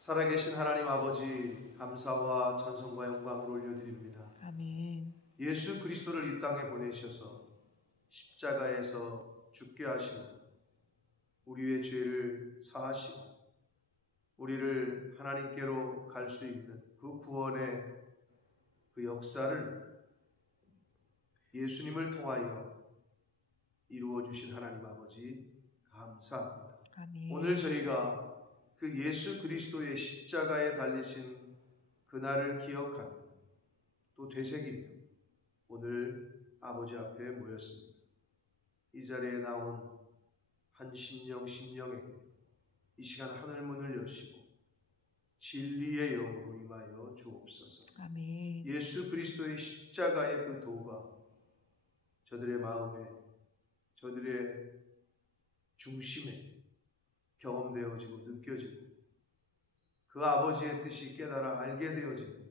살아계신 하나님 아버지, 감사와 찬송과 영광을 올려드립니다. 아멘. 예수 그리스도를 이 땅에 보내셔서 십자가에서 죽게 하시고 우리의 죄를 사하시고 우리를 하나님께로 갈 수 있는 그 구원의 그 역사를 예수님을 통하여 이루어 주신 하나님 아버지 감사합니다. 아멘. 오늘 저희가 그 예수 그리스도의 십자가에 달리신 그날을 기억하며 또 되새기며 오늘 아버지 앞에 모였습니다. 이 자리에 나온 한 심령에게 이 시간 하늘문을 여시고 진리의 영으로 임하여 주옵소서. 아멘. 예수 그리스도의 십자가의 그 도가 저들의 마음에, 저들의 중심에 경험되어지고 느껴지고 그 아버지의 뜻이 깨달아 알게 되어지는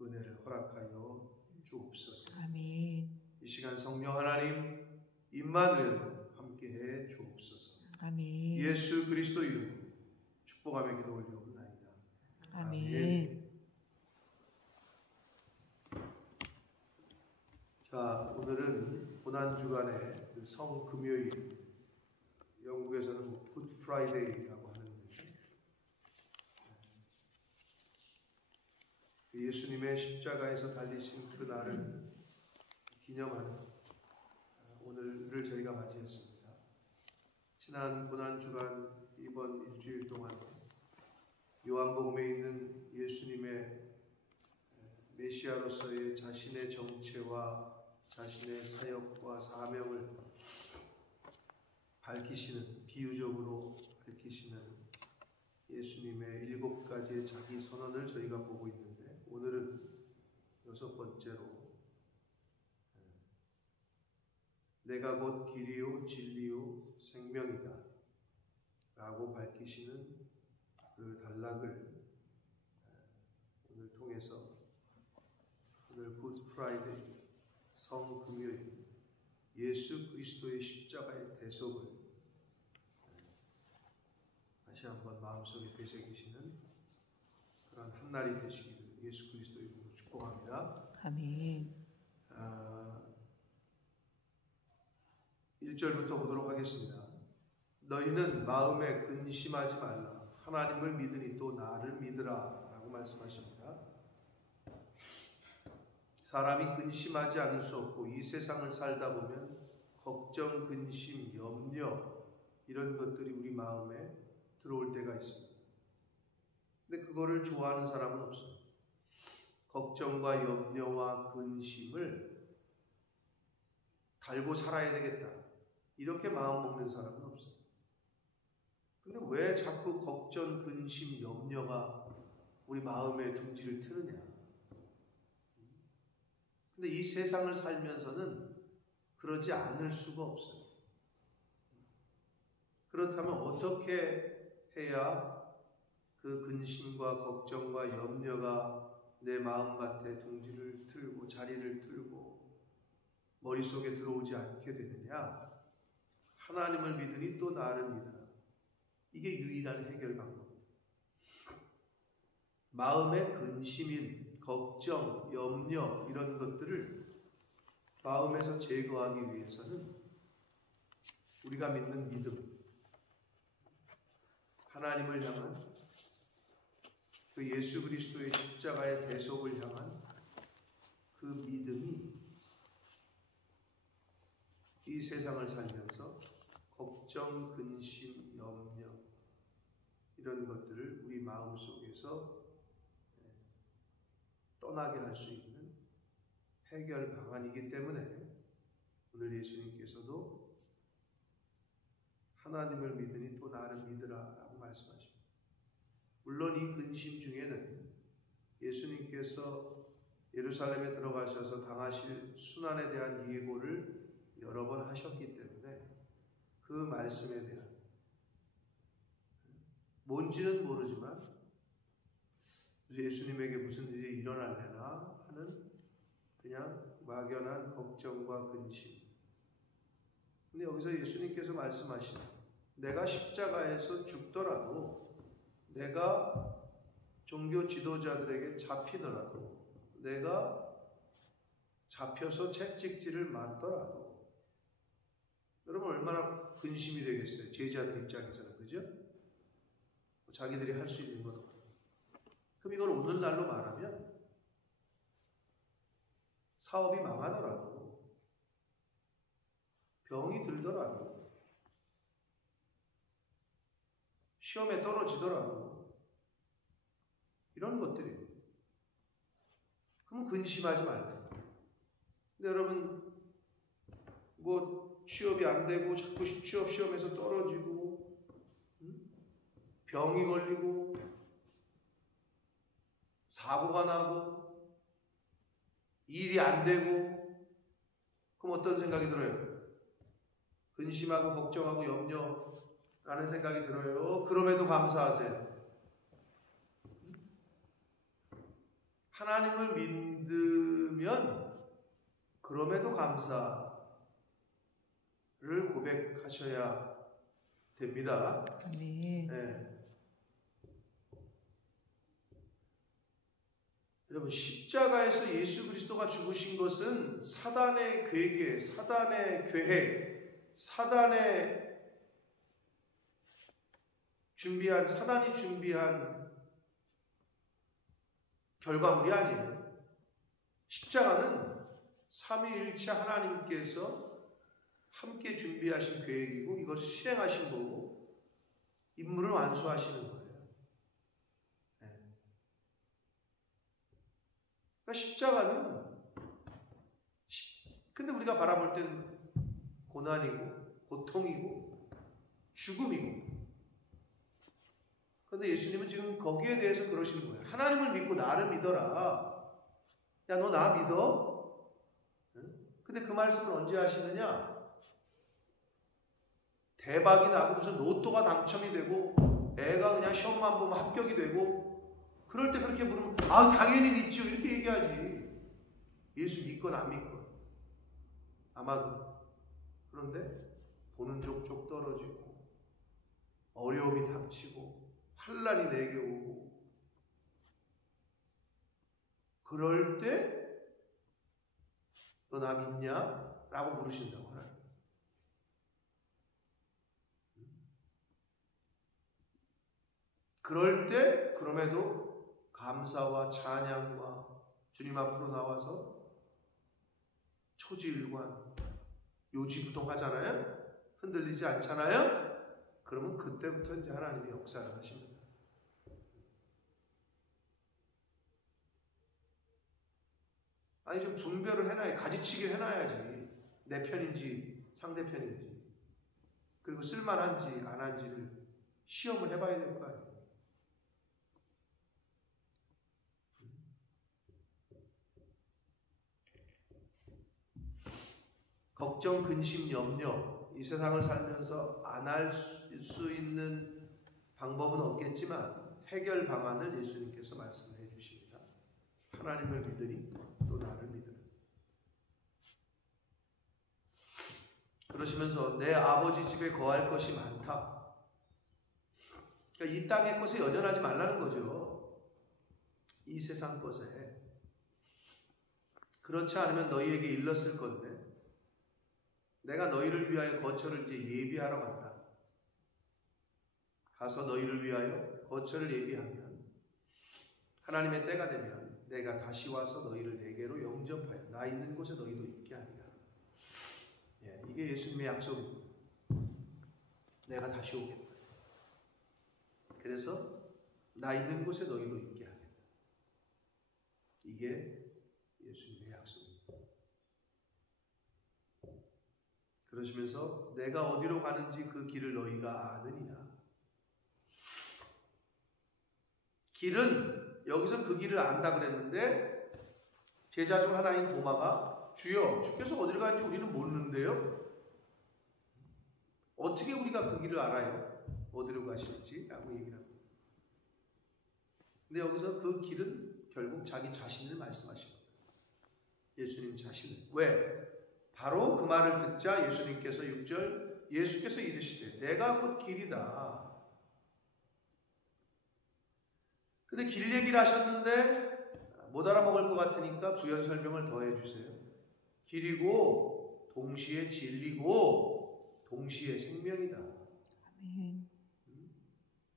은혜를 허락하여 주옵소서. 아멘. 이 시간 성령 하나님 임마누엘로 함께해 주옵소서. 아멘. 예수 그리스도 이름으로 축복하며 기도 올려옵나이다. 아멘. 자, 오늘은 고난주간의 그 성금요일, 영국에서는 굿 프라이데이라고 하는 예수님의 십자가에서 달리신 그 날을 기념하는 오늘을 저희가 맞이했습니다. 지난 고난주간 이번 일주일 동안 요한복음에 있는 예수님의 메시아로서의 자신의 정체와 자신의 사역과 사명을 밝히시는, 비유적으로 밝히시는 예수님의 7가지의 자기 선언을 저희가 보고 있는데, 오늘은 6번째로 내가 곧 길이요 진리요 생명이다 라고 밝히시는 그 단락을 오늘 통해서 오늘 굿 프라이데이, 성금요일, 예수 그리스도의 십자가의 대속을 다시 한번 마음속에 되새기시는 그런 한 날이 되시기를 예수 그리스도 이름으로 축복합니다. 아멘. 1절부터 보도록 하겠습니다. 너희는 마음에 근심하지 말라. 하나님을 믿으니 또 나를 믿으라 라고 말씀하십니다. 사람이 근심하지 않을 수 없고 이 세상을 살다 보면 걱정, 근심, 염려 이런 것들이 우리 마음에 들어올 때가 있습니다. 근데 그거를 좋아하는 사람은 없어요. 걱정과 염려와 근심을 달고 살아야 되겠다 이렇게 마음 먹는 사람은 없어요. 근데 왜 자꾸 걱정, 근심, 염려가 우리 마음에 둥지를 트느냐? 근데 이 세상을 살면서는 그러지 않을 수가 없어요. 그렇다면 어떻게 해야 그 근심과 걱정과 염려가 내 마음밭에 둥지를 틀고 자리를 틀고 머릿속에 들어오지 않게 되느냐? 하나님을 믿으니 또 나를 믿으라. 이게 유일한 해결 방법입니다. 마음의 근심인 걱정, 염려 이런 것들을 마음에서 제거하기 위해서는 우리가 믿는 믿음, 하나님을 향한 그 예수 그리스도의 십자가의 대속을 향한 그 믿음이 이 세상을 살면서 걱정, 근심, 염려 이런 것들을 우리 마음속에서 떠나게 할 수 있는 해결 방안이기 때문에 오늘 예수님께서도 하나님을 믿으니 또 나를 믿으라 라고 말씀하십니다. 물론 이 근심 중에는 예수님께서 예루살렘에 들어가셔서 당하실 순환에 대한 예고를 여러 번 하셨기 때문에 그 말씀에 대한 뭔지는 모르지만 예수님에게 무슨 일이 일어날래나 하는 그냥 막연한 걱정과 근심. 근데 여기서 예수님께서 말씀하시는 내가 십자가에서 죽더라도 내가 종교 지도자들에게 잡히더라도, 내가 잡혀서 채찍질을 맞더라도, 여러분 얼마나 근심이 되겠어요? 제자들 입장에서는. 그죠? 자기들이 할 수 있는 건 없고. 그럼 이걸 오늘날로 말하면 사업이 망하더라도, 병이 들더라도, 시험에 떨어지더라도, 이런 것들이에요. 그럼 근심하지 말고. 근데 여러분, 뭐 취업이 안 되고 자꾸 취업 시험에서 떨어지고, 병이 걸리고, 사고가 나고, 일이 안 되고, 그럼 어떤 생각이 들어요? 근심하고 걱정하고 염려라는 생각이 들어요. 그럼에도 감사하세요. 하나님을 믿으면 그럼에도 감사를 고백하셔야 됩니다. 아멘. 네. 여러분, 십자가에서 예수 그리스도가 죽으신 것은 사단의 괴계, 사단의 계획, 사단이 준비한 결과물이 아니에요. 십자가는 삼위일체 하나님께서 함께 준비하신 계획이고, 이걸 실행하신 거고, 임무를 완수하시는 거예요. 그러니까 십자가는, 근데 우리가 바라볼 땐 고난이고 고통이고 죽음이고, 그런데 예수님은 지금 거기에 대해서 그러시는 거예요. 하나님을 믿고 나를 믿어라. 야, 너 나 믿어? 근데 그 말씀을 언제 하시느냐? 대박이 나고 무슨 로또가 당첨이 되고 애가 그냥 시험만 보면 합격이 되고, 그럴 때 그렇게 물으면 당연히 믿지요 이렇게 얘기하지. 예수 믿건 안 믿건 아마도. 그런데 보는 족족 떨어지고, 어려움이 닥치고, 환난이 내게 오고, 그럴 때 너 나 믿냐? 라고 물으신다고 하나님. 그럴 때 그럼에도 감사와 찬양과 주님 앞으로 나와서 초지일관, 요지부동하잖아요. 흔들리지 않잖아요. 그러면 그때부터 이제 하나님이 역사를 하십니다. 아니, 좀 분별을 해놔야, 가지치기를 해놔야지. 내 편인지 상대편인지, 그리고 쓸만한지 안 한지를 시험을 해봐야 될 거 아니에요. 걱정, 근심, 염려, 이 세상을 살면서 안 할 수 있는 방법은 없겠지만 해결 방안을 예수님께서 말씀을 해주십니다. 하나님을 믿으니 또 나를 믿으라. 그러시면서 내 아버지 집에 거할 것이 많다. 그러니까 이 땅의 것에 연연하지 말라는 거죠. 이 세상 것에. 그렇지 않으면 너희에게 일렀을 건데, 내가 너희를 위하여 거처를 이제 예비하러 간다. 가서 너희를 위하여 거처를 예비하면 하나님의 때가 되면 내가 다시 와서 너희를 내게로 영접하여 나 있는 곳에 너희도 있게 하리라. 이게 예수님의 약속입니다. 내가 다시 오겠다. 그래서 나 있는 곳에 너희도 있게 하겠다. 이게 예수님의 약속입니다. 그러시면서 내가 어디로 가는지 그 길을 너희가 아느니라. 길은, 여기서 그 길을 안다 그랬는데 제자 중 하나인 도마가 주여, 주께서 어디로 가는지 우리는 모르는데요. 어떻게 우리가 그 길을 알아요? 어디로 가실지? 라고 얘기를 합니다. 근데 여기서 그 길은 결국 자기 자신을 말씀하신 겁니다. 예수님 자신을. 왜? 바로 그 말을 듣자 예수님께서 6절, 예수께서 이르시되 내가 곧 길이다. 근데 길 얘기를 하셨는데 못 알아먹을 것 같으니까 부연 설명을 더 해주세요. 길이고 동시에 진리고 동시에 생명이다. 아멘.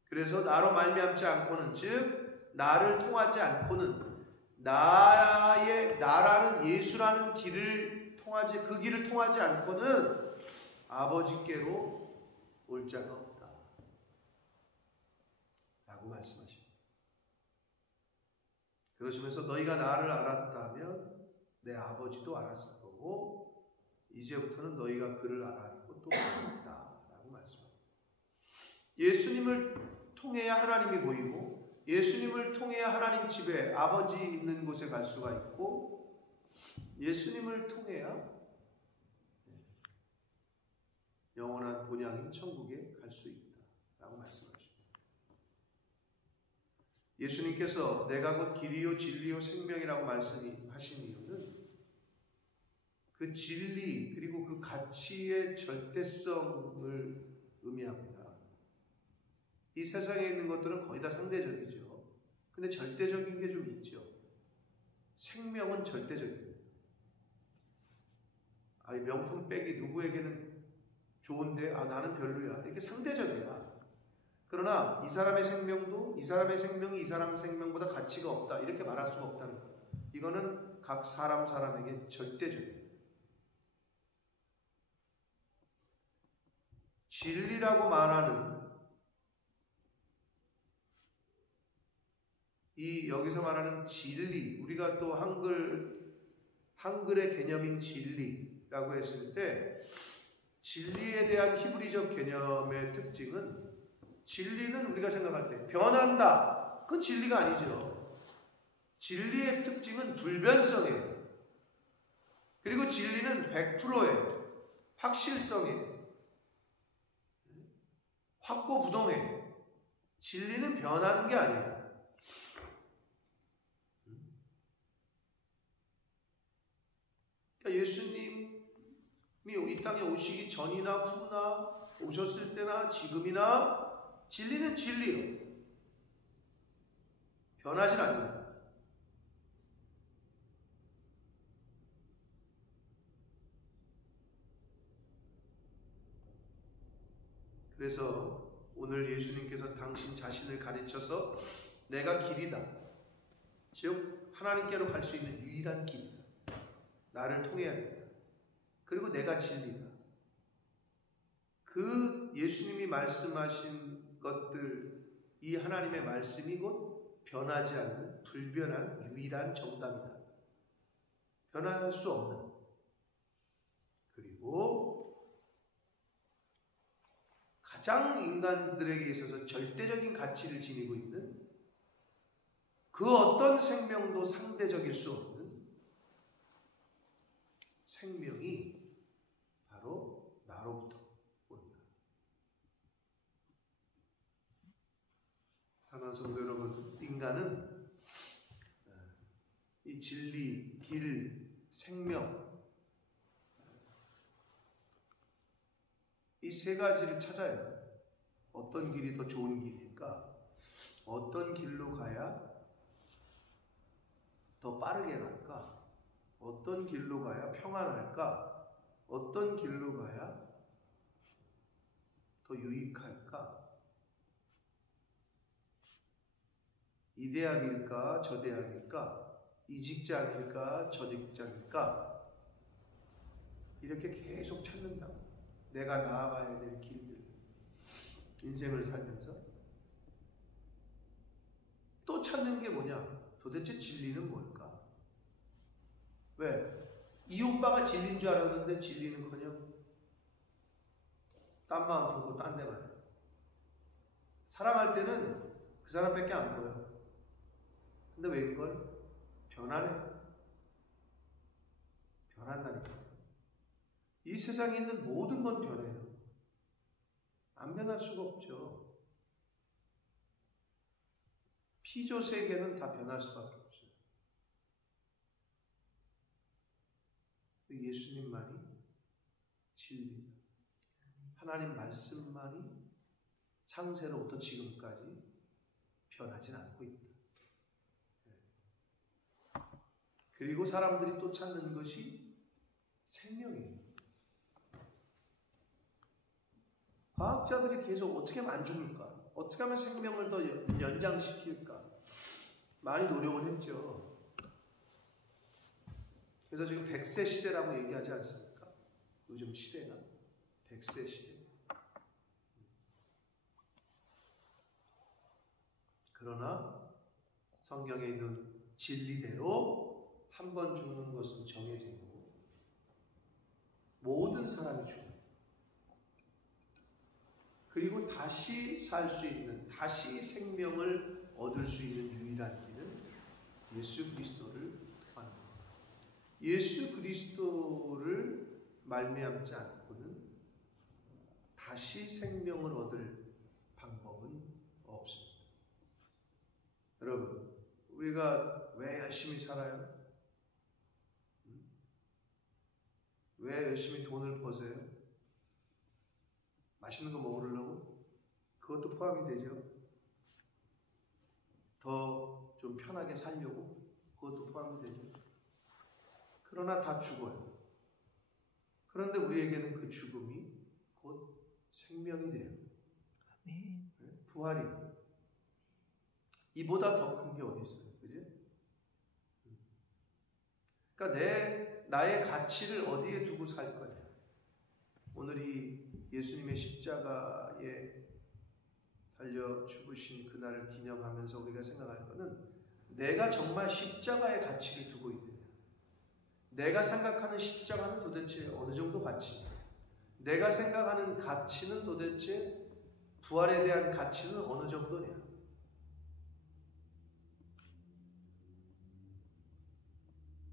그래서 나로 말미암지 않고는, 즉 나를 통하지 않고는, 나라는 예수라는 길을 통하지, 그 길을 통하지 않고는 아버지께로 올 자가 없다 라고 말씀하십니다. 그러시면서 너희가 나를 알았다면 내 아버지도 알았을 거고 이제부터는 너희가 그를 알았고 또 알았다 라고 말씀합니다. 예수님을 통해야 하나님이 보이고, 예수님을 통해야 하나님 집에, 아버지 있는 곳에 갈 수가 있고, 예수님을 통해야 영원한 본향인 천국에 갈 수 있다 라고 말씀하십니다. 예수님께서 내가 곧 길이요 진리요 생명이라고 말씀하신 이유는 그 진리 그리고 그 가치의 절대성을 의미합니다. 이 세상에 있는 것들은 거의 다 상대적이죠. 근데 절대적인 게 좀 있죠. 생명은 절대적입니다. 명품백이 누구에게는 좋은데 나는 별로야. 이렇게 상대적이야. 그러나 이 사람의 생명도 이 사람의 생명이 이 사람 생명보다 가치가 없다 이렇게 말할 수가 없다는 거예요. 이거는 각 사람에게 절대적이에요. 진리라고 말하는 여기서 말하는 진리, 우리가 또 한글의 개념인 진리라고 했을 때 진리에 대한 히브리적 개념의 특징은, 진리는 우리가 생각할 때 변한다, 그건 진리가 아니죠. 진리의 특징은 불변성이에요. 그리고 진리는 100%예요. 확실성이에요. 확고부동해요. 진리는 변하는 게 아니에요. 그러니까 예수님이 이 땅에 오시기 전이나 후나 오셨을 때나 지금이나 진리는 진리예요. 변하진 않는다. 그래서 오늘 예수님께서 당신 자신을 가르쳐서 내가 길이다, 즉 하나님께로 갈 수 있는 유일한 길이다, 나를 통해야 된다, 그리고 내가 진리다, 그 예수님이 말씀하신 것들, 이 하나님의 말씀이 곧 변하지 않는 불변한 유일한 정답이다. 변할 수 없는, 그리고 가장 인간들에게 있어서 절대적인 가치를 지니고 있는, 그 어떤 생명도 상대적일 수 없는 생명이 바로 나로부터 옵니다. 사랑하는 성도 여러분, 인간은 이 진리, 길, 생명, 이 세 가지를 찾아요. 어떤 길이 더 좋은 길일까? 어떤 길로 가야 더 빠르게 갈까? 어떤 길로 가야 평안할까? 어떤 길로 가야 더 유익할까? 이 대학일까? 저 대학일까? 이 직장일까? 저 직장일까? 이렇게 계속 찾는다. 내가 나아가야 될 길들, 인생을 살면서 또 찾는 게 뭐냐? 도대체 진리는 뭘까? 왜? 이 오빠가 진리인 줄 알았는데 진리는커녕 딴 마음 품고 딴 데 가요. 사랑할 때는 그 사람밖에 안 보여. 근데 웬걸? 변하네. 변한다니까. 이 세상에 있는 모든 건 변해요. 안 변할 수가 없죠. 피조 세계는 다 변할 수밖에 없어요. 예수님만이 진리, 하나님 말씀만이 창세로부터 지금까지 변하진 않고 있다. 그리고 사람들이 또 찾는 것이 생명이에요. 과학자들이 계속 어떻게 하면 안 죽을까? 어떻게 하면 생명을 더 연장시킬까? 많이 노력을 했죠. 그래서 지금 100세 시대라고 얘기하지 않습니까? 요즘 시대가 100세 시대. 그러나 성경에 있는 진리대로 한 번 죽는 것은 정해지고 모든 사람이 죽어요. 그리고 다시 살 수 있는, 다시 생명을 얻을 수 있는 유일한 길은 예수 그리스도를 통하는 겁니다. 예수 그리스도를 말미암지 않고는 다시 생명을 얻을 방법은 없습니다. 여러분, 우리가 왜 열심히 살아요? 왜 열심히 돈을 버세요? 맛있는 거 먹으려고? 그것도 포함이 되죠. 더 좀 편하게 살려고? 그것도 포함이 되죠. 그러나 다 죽어요. 그런데 우리에게는 그 죽음이 곧 생명이 돼요. 아멘. 부활이. 이보다 더 큰 게 어디 있어요? 그지? 그러니까 나의 가치를 어디에 두고 살 거냐? 오늘 이 예수님의 십자가에 달려 죽으신 그날을 기념하면서 우리가 생각할 것은 내가 정말 십자가의 가치를 두고 있느냐? 내가 생각하는 십자가는 도대체 어느 정도 가치? 내가 생각하는 가치는 도대체 부활에 대한 가치는 어느 정도냐?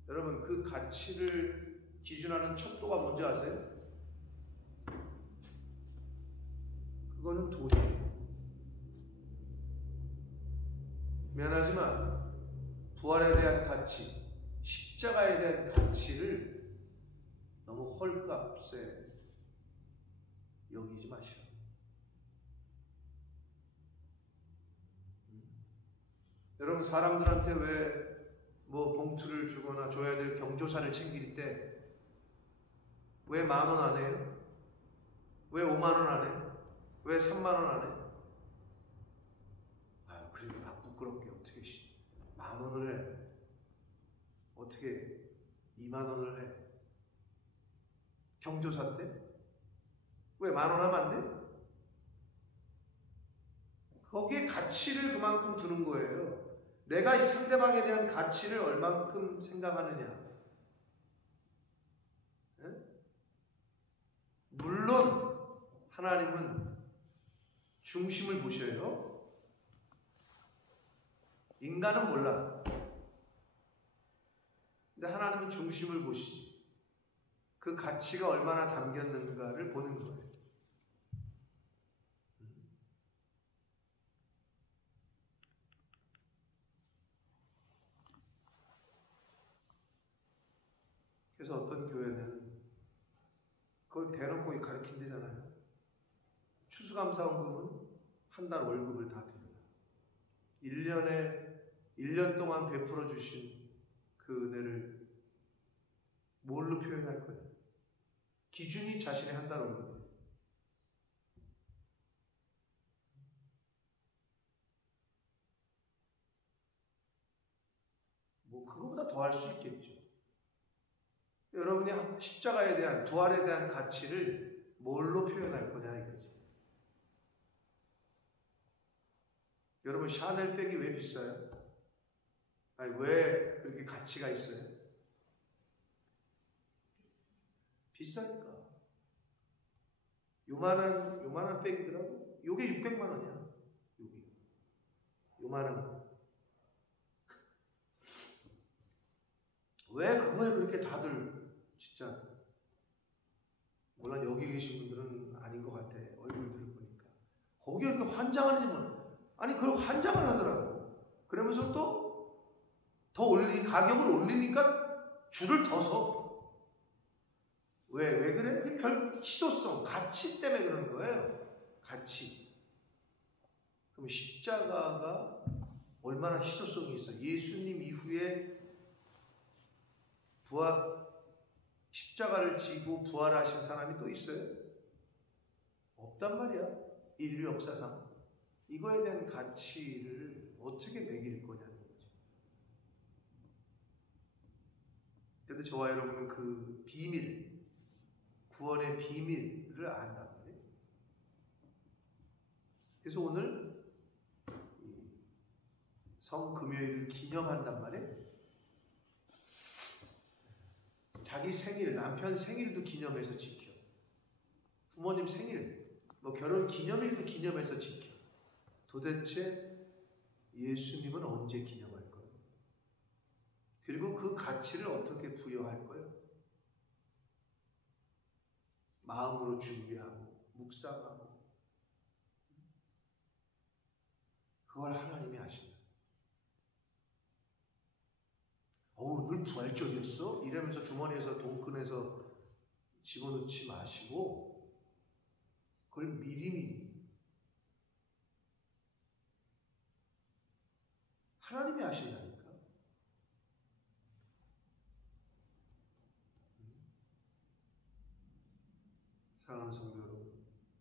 여러분, 그 가치를 기준하는 척도가 뭔지 아세요? 그거는 돈이에요. 미안하지만 부활에 대한 가치, 십자가에 대한 가치를 너무 헐값에 여기지 마시오. 여러분, 사람들한테 왜 봉투를 주거나 줘야 될 경조사를 챙길 때 왜 10,000원 안 해요? 왜 50,000원 안 해요? 왜 30,000원 안 해요? 아유, 그래도 나 부끄럽게 어떻게 10,000원을 해? 어떻게 20,000원을 해? 경조사 때? 왜 10,000원 하면 안 돼? 거기에 가치를 그만큼 두는 거예요. 내가 이 상대방에 대한 가치를 얼만큼 생각하느냐. 물론 하나님은 중심을 보셔요. 인간은 몰라. 근데 하나님은 중심을 보시지. 그 가치가 얼마나 담겼는가를 보는 거예요. 그래서 어떤 교회는 그걸 대놓고 가르친대잖아요. 추수감사원금은 한 달 월급을 다 드려요. 1년 동안 베풀어 주신 그 은혜를 뭘로 표현할 거예요? 기준이 자신의 한 달 월급이에요. 그거보다 더 할 수 있겠죠. 여러분이 십자가에 대한, 부활에 대한 가치를 뭘로 표현할 거냐 이거지. 여러분, 샤넬백이 왜 비싸요? 아니, 왜 그렇게 가치가 있어요? 비싸니까. 요만한 백이더라고. 요게 600만 원이야. 요만한 거. 왜 그거에 그렇게 다들 진짜, 물론 여기 계신 분들은 아닌 것 같아. 얼굴들을 보니까. 거기에 이렇게 환장하는지 뭐. 아니, 그걸 환장을 하더라고. 그러면서 또 더 가격을 올리니까 줄을 더 서. 왜 그래? 그게 결국 희소성, 가치 때문에 그러는 거예요. 가치. 그럼 십자가가 얼마나 희소성이 있어. 예수님 이후에 십자가를 지고 부활하신 사람이 또 있어요? 없단 말이야. 인류 역사상. 이거에 대한 가치를 어떻게 매길 거냐는 거죠. 그런데 저와 여러분은 그 비밀, 구원의 비밀을 안단 말이에요. 그래서 오늘 성금요일을 기념한단 말이에요. 자기 생일, 남편 생일도 기념해서 지켜. 부모님 생일, 결혼 기념일도 기념해서 지켜. 도대체 예수님은 언제 기념할 거예요? 그리고 그 가치를 어떻게 부여할 거예요? 마음으로 준비하고 묵상하고 그걸 하나님이 아신다. 오늘 부활절이었어? 이러면서 주머니에서 돈 꺼내서 집어넣지 마시고 그걸 미리미리 하나님이 아신다니까. 사랑하는 성도 여러분,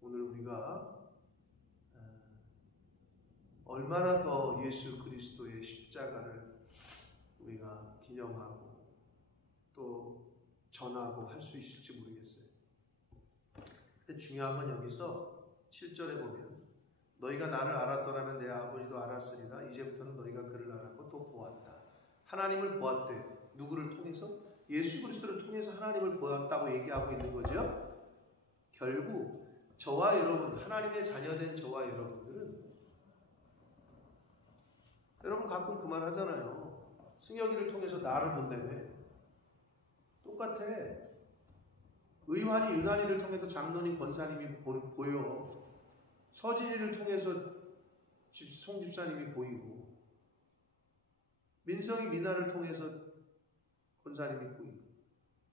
오늘 우리가 얼마나 더 예수 그리스도의 십자가를 우리가 기념하고 또 전하고 할 수 있을지 모르겠어요. 근데 중요한 건 여기서 7절에 보면 너희가 나를 알았더라면 내 아버지도 알았으리라. 이제부터는 너희가 그를 알았고 또 보았다. 하나님을 보았대. 누구를 통해서? 예수 그리스도를 통해서 하나님을 보았다고 얘기하고 있는 거죠. 결국 저와 여러분, 하나님의 자녀된 저와 여러분들은, 여러분 가끔 그 말 하잖아요. 승혁이를 통해서 나를 본다며. 똑같아. 의환이 유난이를 통해서 장로님 권사님이 보여. 서진이를 통해서 송 집사님이 보이고, 민성이 미나를 통해서 권사님이 보이고.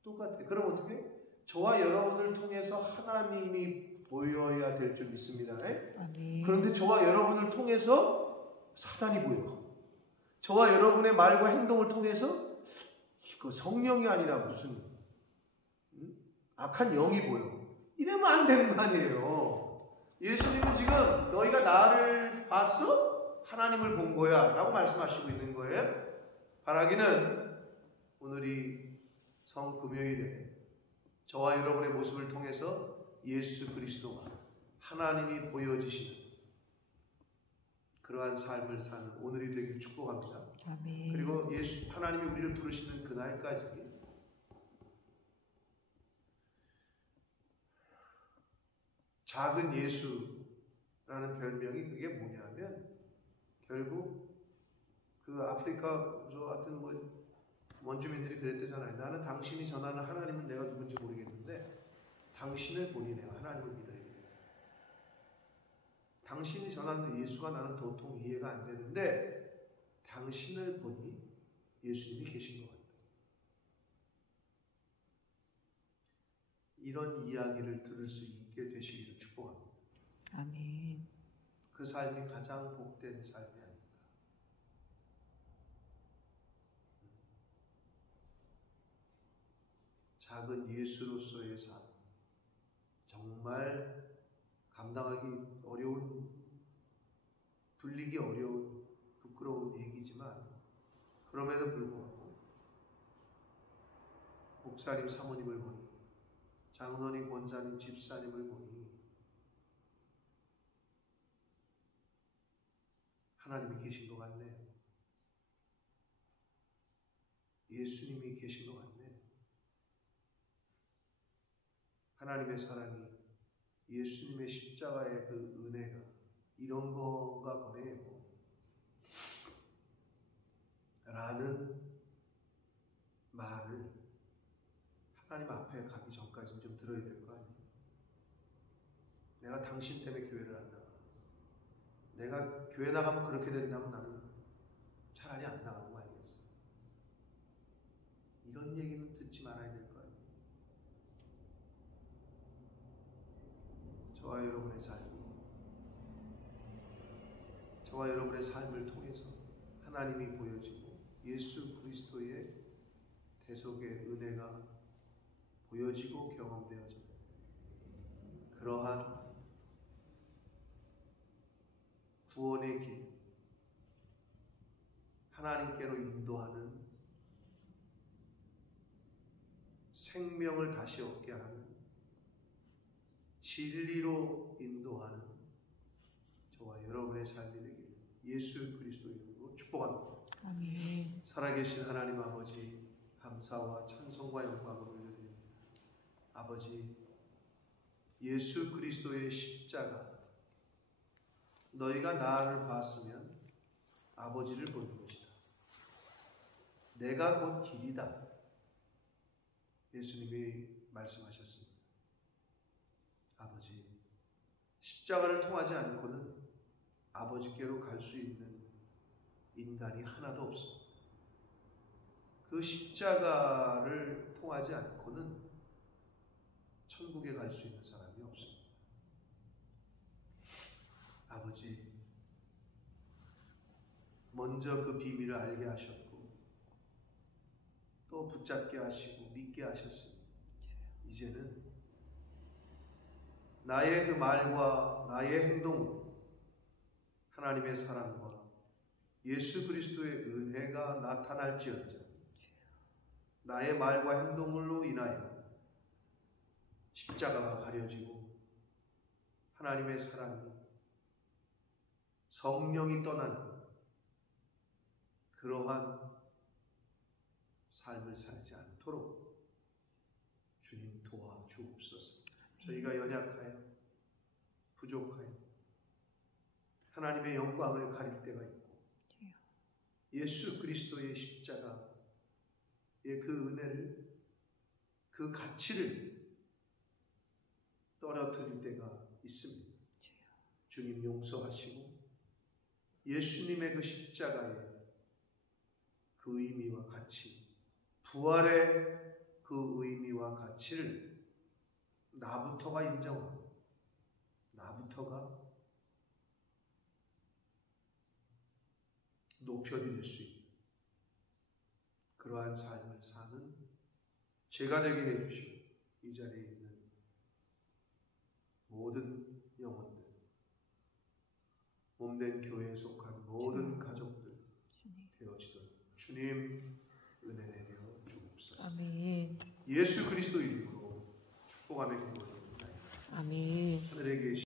똑같아. 그럼 어떻게? 저와 여러분을 통해서 하나님이 보여야 될 줄 믿습니다. 아멘. 그런데 저와 여러분을 통해서 사단이 보여. 저와 여러분의 말과 행동을 통해서 이거 성령이 아니라 무슨 악한 영이 보여. 이러면 안 되는 거 아니에요. 예수님은 지금 너희가 나를 봤어? 하나님을 본 거야 라고 말씀하시고 있는 거예요. 바라기는 오늘이 성금요일에 저와 여러분의 모습을 통해서 예수 그리스도가 하나님이 보여지시는 그러한 삶을 사는 오늘이 되길 축복합니다. 아멘. 그리고 하나님이 우리를 부르시는 그날까지 작은 예수라는 별명이 그게 뭐냐면 결국 그 아프리카 하여튼 원주민들이 그랬대잖아요. 나는 당신이 전하는 하나님은 내가 누군지 모르겠는데 당신을 보니 내가 하나님을 믿어야 돼. 당신이 전하는 예수가 나는 도통 이해가 안 되는데 당신을 보니 예수님이 계신 것 같다. 이런 이야기를 들을 수 있게 되시기를 축복합니다. 아멘. 그 삶이 가장 복된 삶이 아닙니다. 작은 예수로서의 삶, 정말 감당하기 어려운, 불리기 어려운, 부끄러운 얘기지만 그럼에도 불구하고 목사님, 사모님을 보니, 장로님, 권사님, 집사님을 보니 하나님이 계신 것 같네요. 예수님이 계신 것 같네요. 하나님의 사랑이, 예수님의 십자가의 그 은혜가 이런 건가 보네요. 라는 말을 하나님 앞에 가기 전까지는 좀 들어야 될 거 아니에요. 내가 당신 때문에 교회를 안 나가. 내가 교회 나가면 그렇게 된다면 나는 차라리 안 나가고 말겠어. 이런 얘기는 듣지 말아야 될 거 아니에요. 저와 여러분의 삶을 통해서 하나님이 보여지고 예수 그리스도의 계속의 은혜가 보여지고 경험되어지는 그러한 구원의 길, 하나님께로 인도하는 생명을 다시 얻게 하는 진리로 인도하는 저와 여러분의 삶이 되기를 예수 그리스도 이름으로 축복합니다. 아멘. 살아계신 하나님 아버지, 감사와 찬송과 영광을 올려드립니다. 아버지, 예수 그리스도의 십자가, 너희가 나를 봤으면 아버지를 보는 것이다. 내가 곧 길이다. 예수님이 말씀하셨습니다. 아버지, 십자가를 통하지 않고는 아버지께로 갈 수 있는 인간이 하나도 없습니다. 그 십자가를 통하지 않고는 천국에 갈 수 있는 사람이 없습니다. 아버지, 먼저 그 비밀을 알게 하셨고 또 붙잡게 하시고 믿게 하셨습니다. 이제는 나의 그 말과 나의 행동으로 하나님의 사랑과 예수 그리스도의 은혜가 나타날지언정 나의 말과 행동으로 인하여 십자가가 가려지고 하나님의 사랑이 성령이 떠나는 그러한 삶을 살지 않도록 주님 도와주옵소서. 저희가 연약하여 부족하여 하나님의 영광을 가릴 때가 있고 예수 그리스도의 십자가의 그 은혜를, 그 가치를 떨어뜨릴 때가 있습니다. 주님 용서하시고 예수님의 그 십자가의 그 의미와 가치, 부활의 그 의미와 가치를 나부터가 인정하고 나부터가 높여드릴 수 있는 그러한 삶을 사는 제가 되게 해주시고 이 자리에 있는 모든 영혼들, 몸된 교회에 속한 모든 가족들 되어지도록 주님 은혜 내려 주옵소서. 아멘. 예수 그리스도 이름으로 축복하며 기도드립니다. 아멘. 하늘에 계신